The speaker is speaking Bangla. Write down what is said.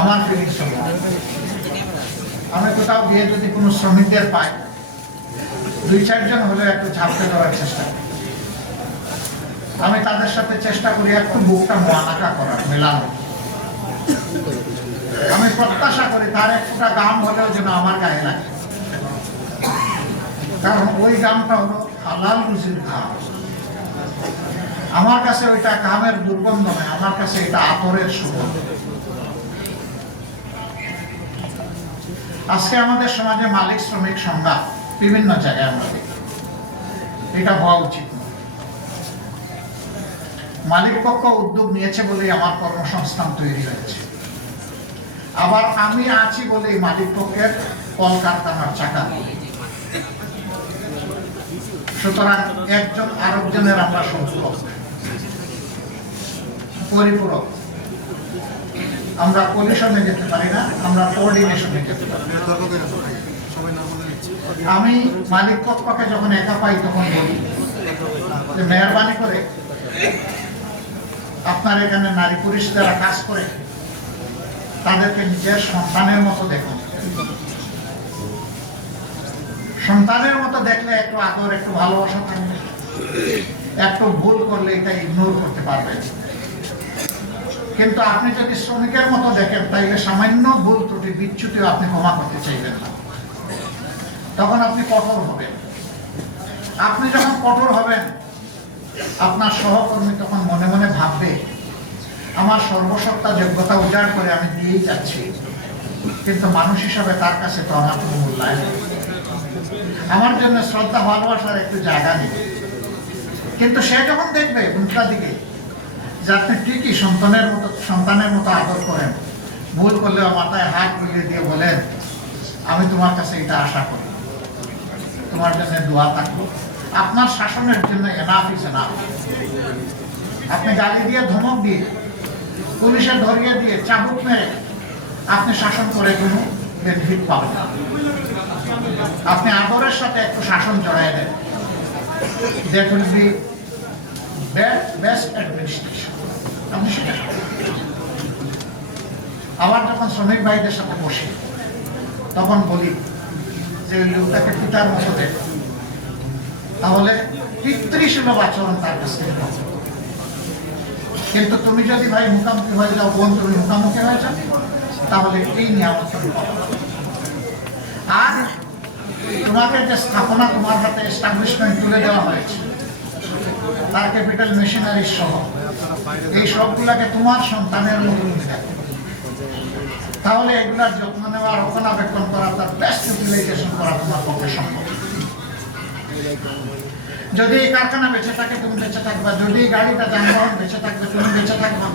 আমার ফিলিংস আমি কোথাও গিয়ে যদি কোনো শ্রমিকদের পাই, 2-4 জন হলে একটু ঝাঁপতে দেওয়ার চেষ্টা করি। আমি তাদের সাথে চেষ্টা করি একটু বুকটা মোয়ানাকা করার, মেলানো। আমি প্রত্যাশা করি তার একটা গাম হলেও যেন আমার গায়ে লাগে, কারণ ওই গামটা হলো হালাল রুজির ঘাম। আমার কাছে ওইটা ঘামের দুর্গন্ধ নয়, আমার কাছে এটা আতরের সুগন্ধ। আজকে আমাদের সমাজে মালিক শ্রমিক সংঘাত বিভিন্ন জায়গায় আমরা দেখি, এটা হওয়া উচিত নয়। মালিক পক্ষ উদ্যোগ নিয়েছে বলেই আমার কর্মসংস্থান তৈরি হয়েছে, আবার আমি আছি বলেই মালিক পক্ষের কলকারখানার চাকা। সুতরাং একজন আরেকজনের আমরা সম্পূরক, পরিপূরক। আমরা কোলিশনে যেতে পারি না, আমরা কোঅর্ডিনেশনে যেতে পারি। আমি মালিক পক্ষকে যখন একা পাই তখন বলি যে মেহরবানি করে আপনার এখানে নারী পুরুষ যারা কাজ করে তাদেরকে নিজের সন্তানের মতো দেখুন। সন্তানের মতো দেখলে একটু আদর, একটু ভালোবাসা থাকবে। একটু ভুল করলে এটা ইগনোর করতে পারবেন। কিন্তু আপনি যদি শ্রমিকের মতো দেখেন, তাইলে সামান্য ভুল ত্রুটি বিচ্যুতিও আপনি ক্ষমা করতে চাইবেন না, তখন আপনি কঠোর হবেন। আপনি যখন কঠোর হবেন, আপনার সহকর্মী তখন মনে মনে ভাববে আমার সর্বসত্তা যোগ্যতা উজাড় করে আমি দিয়েই যাচ্ছি, কিন্তু মানুষ হিসাবে তার কাছে তো আমার কোনো মূল্যায়ন নেই, আমার জন্য শ্রদ্ধা ভালোবাসার একটু জায়গা নেই। কিন্তু সে যখন দেখবে উল্টা দিকে যে আপনি ঠিকই সন্তানের মতো আদর করেন, ভুল করলেও মাথায় হাত বুলিয়ে দিয়ে বলেন আমি তোমার কাছে এটা আশা করি, তোমার জন্য দোয়া থাকবো, আপনার শাসনের জন্য এনাফ ইজ এনাফ। আপনি গালি দিয়ে, ধমক দিয়ে, পুলিশে ধরিয়ে দিয়ে, চাবুক মেরে আপনি শাসন করে কোনো বেনিফিট পাবেন না। আপনি আদরের সাথে একটু শাসন জড়াই দেন, that will be best administration. আপনি সেটা আবার যখন শ্রমিক ভাইদের সাথে বসি তখন বলি যে লোকটাকে পিতার মতো দেখো, তাহলে পিতৃসুলভ আচরণ তার কাছ থেকে পাবো। কিন্তু তুমি যদি ভাই মুখামুখি হয়ে যাও, বোন তুমি মুখামুখি হয়ে যাও, তাহলে এই নিয়ামত তুমি পাবো। আর তোমাকে যে স্থাপনা তোমার হাতে এস্টাবলিশমেন্ট তুলে দেওয়া হয়েছে, তার ক্যাপিটাল মেশিনারি সহ এই সবগুলাকে তোমার সন্তানের মতো দেখো, তাহলে এগুলার যত্ন নেওয়া, রক্ষণাবেক্ষণ করা, তার বেস্ট ইউটিলাইজেশন করা তোমার পক্ষে সম্ভব। যদি এই কারখানা বেঁচে থাকে তুমি বেঁচে থাকবা, যদি গাড়িটা যানবাহন বেঁচে থাকবে তুমি বেঁচে থাকবা।